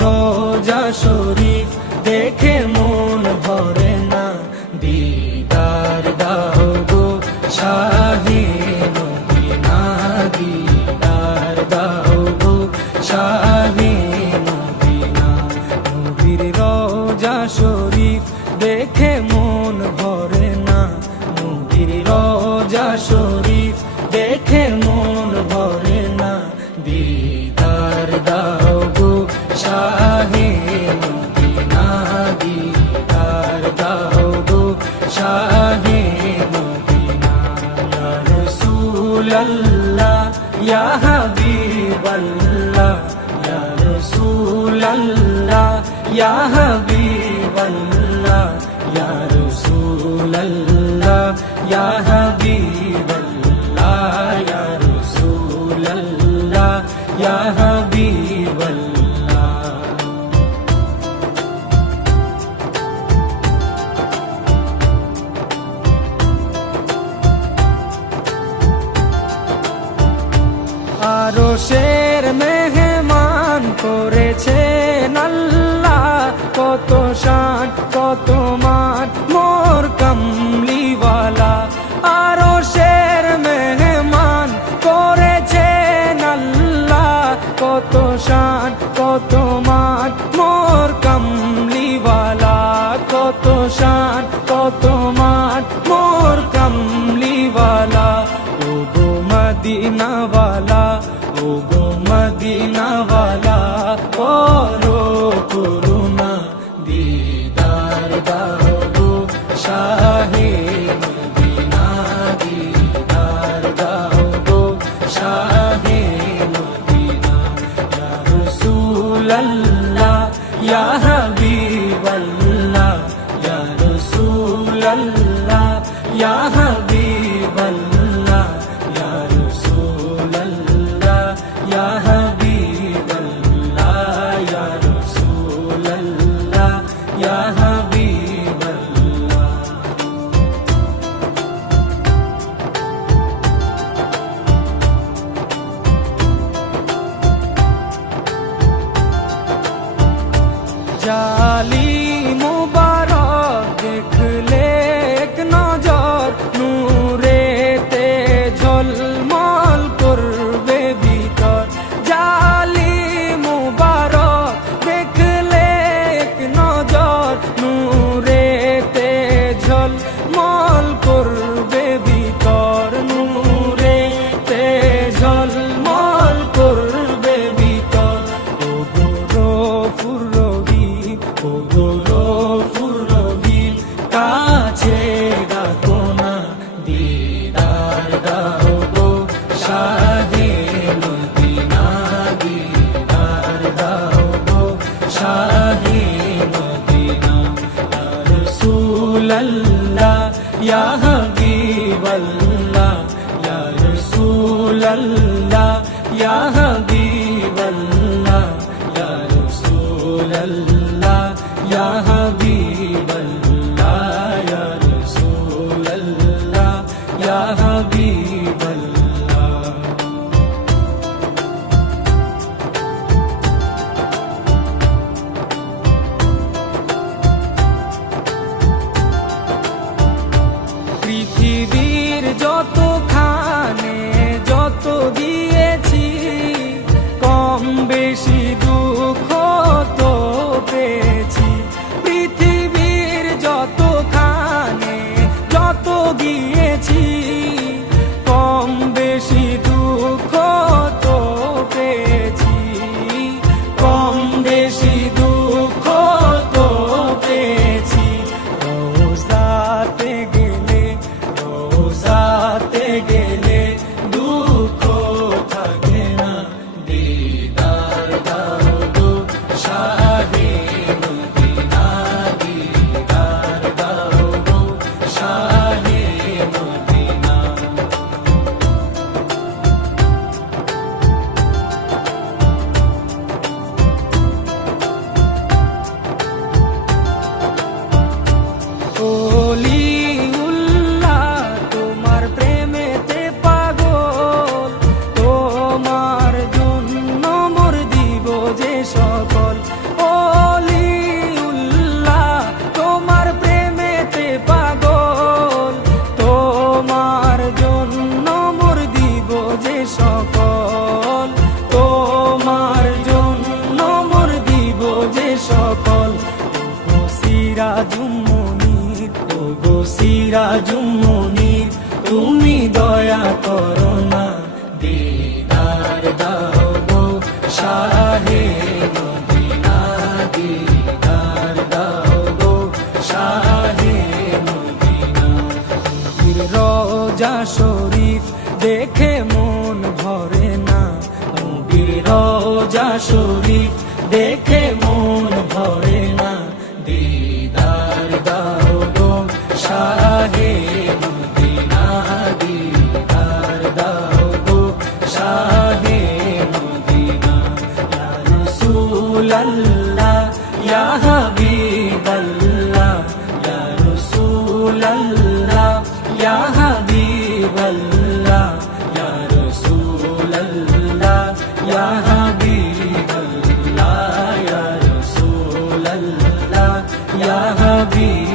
রোজা শরীফ দেখে মন ভরে না, দিদার দাও গো শাহে মদিনা, দিদার দাও গো শাহে মদিনা। নবীর রোজা শরীফ দেখে মন ভরে না, নবীর রোজা শরীফ দেখে মন ভরে না, দিদার দাও গো শাহে মদিনা, দিদার দাও গো শাহে মদিনা। ইয়া রাসূলাল্লাহ ইয়া হাবিবাল্লাহ, ইয়া রাসূলাল্লাহ ইয়া হাবিবাল্লাহ, ইয়া রাসূলাল্লাহ ইয়া হাবিবাল্লাহ, ইয়া রাসূলাল্লাহ ইয়া হাবিবাল্লাহ। আরশের মেহমান করেছেন আল্লাহ, কত শান কত মান মোর কামলিওয়ালা। আরশের মেহমান করেছেন আল্লাহ, কত শান কত মান মোর কামলিওয়ালা, কত শান কত মান মোর কামলিওয়ালা। ও গো মদিনাওয়ালা, ও গো মদিনাওয়ালা, করো করুণা, দিদার দাও গো শাহে মদিনা, দিদার দাও গো শাহে মদিনা। ইয়া রাসূলাল্লাহ ইয়া হাবিবাল্লাহ, ইয়া রাসূলাল্লাহ ইয়া হাবিবাল্লাহ, ইয়া রাসূলাল্লাহ ইয়া হাবিবাল্লাহ, ইয়া রাসূলাল্লাহ ইয়া হাবিবাল্লাহ। জালি মুবারক দেখলে এক নজর, নূরেতে ঝলমল করবে ভিতর। জালি মুবারক দেখলে এক নজর, নূরেতে ঝলমল করবে ভিতর, নূরেতে ঝলমল করবে ভিতর। ও গো গফুর রহিম, ও গো গফুর রহিম, কাছে ডাকো না, দিদার দাও গো শাহে মদিনা, দিদার দাও গো শাহে মদিনা। ইয়া রাসূলাল্লাহ ইয়া হাবিবাল্লাহ, ইয়া রাসূলাল্লাহ ইয়া হাবিবাল্লাহ, ইয়া রাসূলাল্লাহ ইয়া হাবিবাল্লাহ, ইয়া রাসূলাল্লাহ ইয়া হাবিবাল্লাহ। পৃথিবীর যতখানে যত দিয়েছি, কম বেশি দুঃখ তো পেয়েছি। পৃথিবীর সিরাজুম মুনির তুমি দয়া করো না, দিদার দাও গো শাহে মদিনা, দিদার দাও গো শাহে মদিনা। নবীর রওজা শরীফ দেখে মন ভরে না, নবীর রওজা শরীফ দেখে মন ভরে না, দিদার দাও গো শাহে মদিনা, দিদার দাও গো শাহে মদিনা। ইয়া রাসূলাল্লাহ ইয়া হাবিবাল্লাহ, ইয়া রাসূলাল্লাহ ইয়া হাবিবাল্লাহ, ইয়া রাসূলাল্লাহ ইয়া হাবিবাল্লাহ, ইয়া রাসূলাল্লাহ ইয়া হাবিবাল্লাহ।